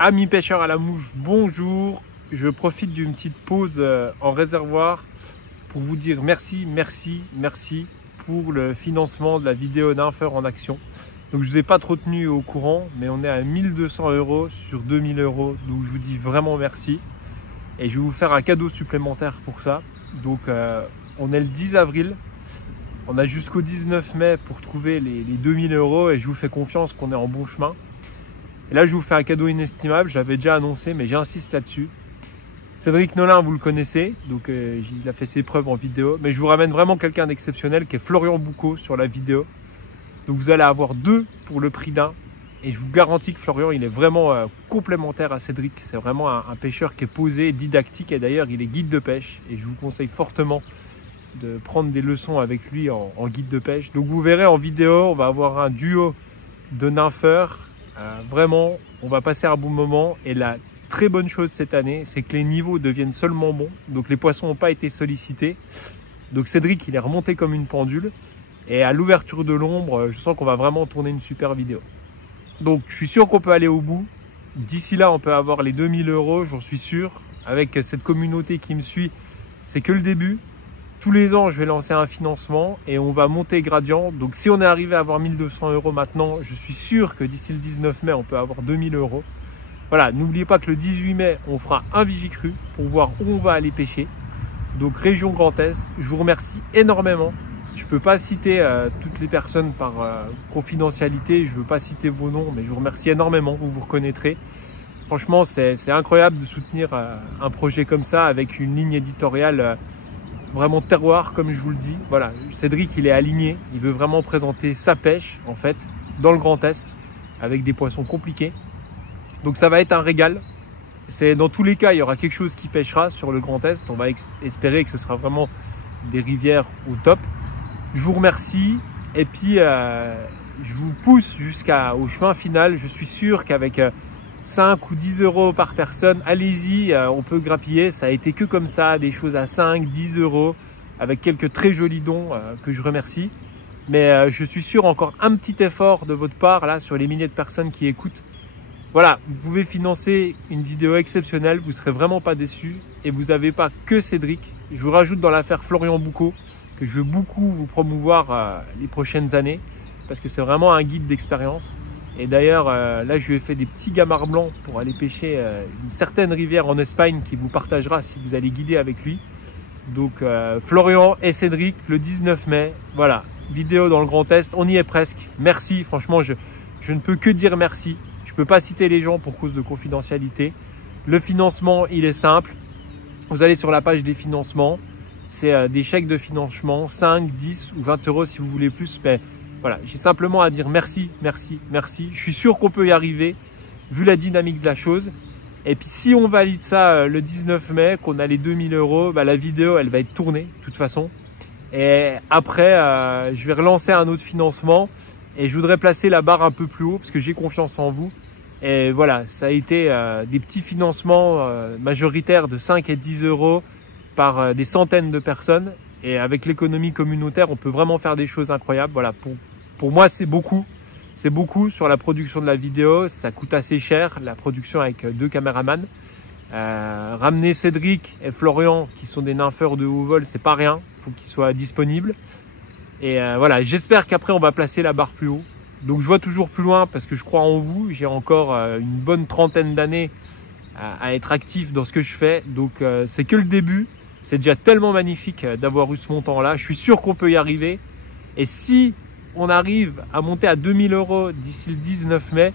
Amis pêcheurs à la mouche, bonjour. Je profite d'une petite pause en réservoir pour vous dire merci pour le financement de la vidéo Nympher en action. Donc je ne vous ai pas trop tenu au courant, mais on est à 1200 € sur 2000 €. Donc je vous dis vraiment merci. Et je vais vous faire un cadeau supplémentaire pour ça. Donc on est le 10 avril. On a jusqu'au 19 mai pour trouver les 2000 € et je vous fais confiance qu'on est en bon chemin. Et là, je vous fais un cadeau inestimable. J'avais déjà annoncé, mais j'insiste là-dessus. Cédric Nolin, vous le connaissez, donc il a fait ses preuves en vidéo. Mais je vous ramène vraiment quelqu'un d'exceptionnel qui est Florian Boucaud sur la vidéo. Donc vous allez avoir deux pour le prix d'un. Et je vous garantis que Florian, il est vraiment complémentaire à Cédric. C'est vraiment un pêcheur qui est posé, didactique. Et d'ailleurs, il est guide de pêche. Et je vous conseille fortement de prendre des leçons avec lui en guide de pêche. Donc vous verrez en vidéo, on va avoir un duo de nympheurs. Vraiment, on va passer un bon moment. Et la très bonne chose cette année, c'est que les niveaux deviennent seulement bons. Donc les poissons n'ont pas été sollicités. Donc Cédric, il est remonté comme une pendule. Et à l'ouverture de l'ombre, je sens qu'on va vraiment tourner une super vidéo. Donc je suis sûr qu'on peut aller au bout. D'ici là, on peut avoir les 2000 €, j'en suis sûr. Avec cette communauté qui me suit, c'est que le début. Tous les ans, je vais lancer un financement et on va monter gradient. Donc si on est arrivé à avoir 1200 € maintenant, je suis sûr que d'ici le 19 mai, on peut avoir 2000 €. Voilà, n'oubliez pas que le 18 mai, on fera un Vigicru pour voir où on va aller pêcher. Donc région Grand Est, je vous remercie énormément. Je ne peux pas citer toutes les personnes par confidentialité, je ne veux pas citer vos noms, mais je vous remercie énormément, vous vous reconnaîtrez. Franchement, c'est incroyable de soutenir un projet comme ça avec une ligne éditoriale vraiment terroir, comme je vous le dis. Voilà, Cédric, il est aligné, il veut vraiment présenter sa pêche, en fait, dans le Grand Est, avec des poissons compliqués. Donc ça va être un régal. Dans tous les cas, il y aura quelque chose qui pêchera sur le Grand Est. On va espérer que ce sera vraiment des rivières au top. Je vous remercie et puis je vous pousse jusqu'au chemin final. Je suis sûr qu'avec 5 ou 10 € par personne, allez-y, on peut grappiller. Ça a été que comme ça, des choses à 5, 10 € avec quelques très jolis dons que je remercie. Mais je suis sûr encore un petit effort de votre part là sur les milliers de personnes qui écoutent. Voilà, vous pouvez financer une vidéo exceptionnelle, vous ne serez vraiment pas déçus. Et vous n'avez pas que Cédric. Je vous rajoute dans l'affaire Florian Boucaud, que je veux beaucoup vous promouvoir les prochaines années, parce que c'est vraiment un guide d'expérience. Et d'ailleurs, là, je lui ai fait des petits gamards blancs pour aller pêcher une certaine rivière en Espagne qui vous partagera si vous allez guider avec lui. Donc, Florian et Cédric, le 19 mai, voilà, vidéo dans le Grand Est, on y est presque. Merci, franchement, je ne peux que dire merci. Je ne peux pas citer les gens pour cause de confidentialité. Le financement, il est simple. Vous allez sur la page des financements. C'est des chèques de financement, 5, 10 ou 20 € si vous voulez plus. Mais voilà, j'ai simplement à dire merci. Je suis sûr qu'on peut y arriver, vu la dynamique de la chose. Et puis si on valide ça le 19 mai, qu'on a les 2000 €, bah, la vidéo, elle va être tournée de toute façon. Et après, je vais relancer un autre financement. Et je voudrais placer la barre un peu plus haut parce que j'ai confiance en vous. Et voilà, ça a été des petits financements majoritaires de 5 et 10 € par des centaines de personnes. Et avec l'économie communautaire, on peut vraiment faire des choses incroyables. Voilà, pour moi, c'est beaucoup. C'est beaucoup sur la production de la vidéo. Ça coûte assez cher, la production avec 2 caméramans. Ramener Cédric et Florian, qui sont des nympheurs de haut vol, c'est pas rien. Il faut qu'ils soient disponibles. Et voilà, j'espère qu'après, on va placer la barre plus haut. Donc, je vois toujours plus loin parce que je crois en vous. J'ai encore une bonne trentaine d'années à être actif dans ce que je fais. Donc, c'est que le début. C'est déjà tellement magnifique d'avoir eu ce montant-là. Je suis sûr qu'on peut y arriver. Et si on arrive à monter à 2000 € d'ici le 19 mai,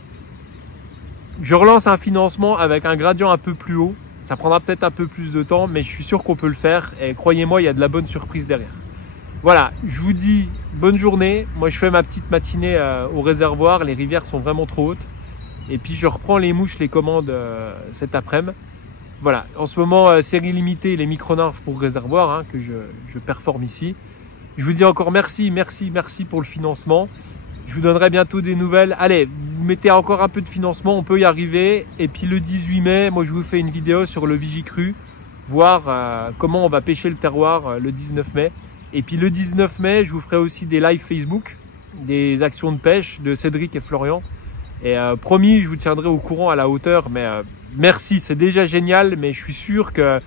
je relance un financement avec un gradient un peu plus haut. Ça prendra peut-être un peu plus de temps, mais je suis sûr qu'on peut le faire. Et croyez-moi, il y a de la bonne surprise derrière. Voilà, je vous dis bonne journée. Moi, je fais ma petite matinée au réservoir. Les rivières sont vraiment trop hautes. Et puis, je reprends les mouches, les commandes cet après-midi. Voilà, en ce moment, série limitée, les micro-nymphes pour réservoir, hein, que je performe ici. Je vous dis encore merci pour le financement. Je vous donnerai bientôt des nouvelles. Allez, vous mettez encore un peu de financement, on peut y arriver. Et puis le 18 mai, moi je vous fais une vidéo sur le Vigicru, voir comment on va pêcher le terroir le 19 mai. Et puis le 19 mai, je vous ferai aussi des lives Facebook, des actions de pêche de Cédric et Florian. Et promis, je vous tiendrai au courant à la hauteur. Mais merci, c'est déjà génial. Mais je suis sûr que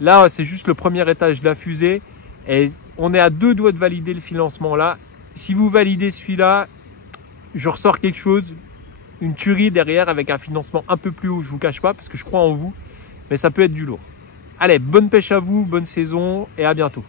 là, c'est juste le premier étage de la fusée. Et on est à 2 doigts de valider le financement là. Si vous validez celui-là, je ressors quelque chose, une tuerie derrière avec un financement un peu plus haut, je vous cache pas, parce que je crois en vous. Mais ça peut être du lourd. Allez, bonne pêche à vous, bonne saison et à bientôt.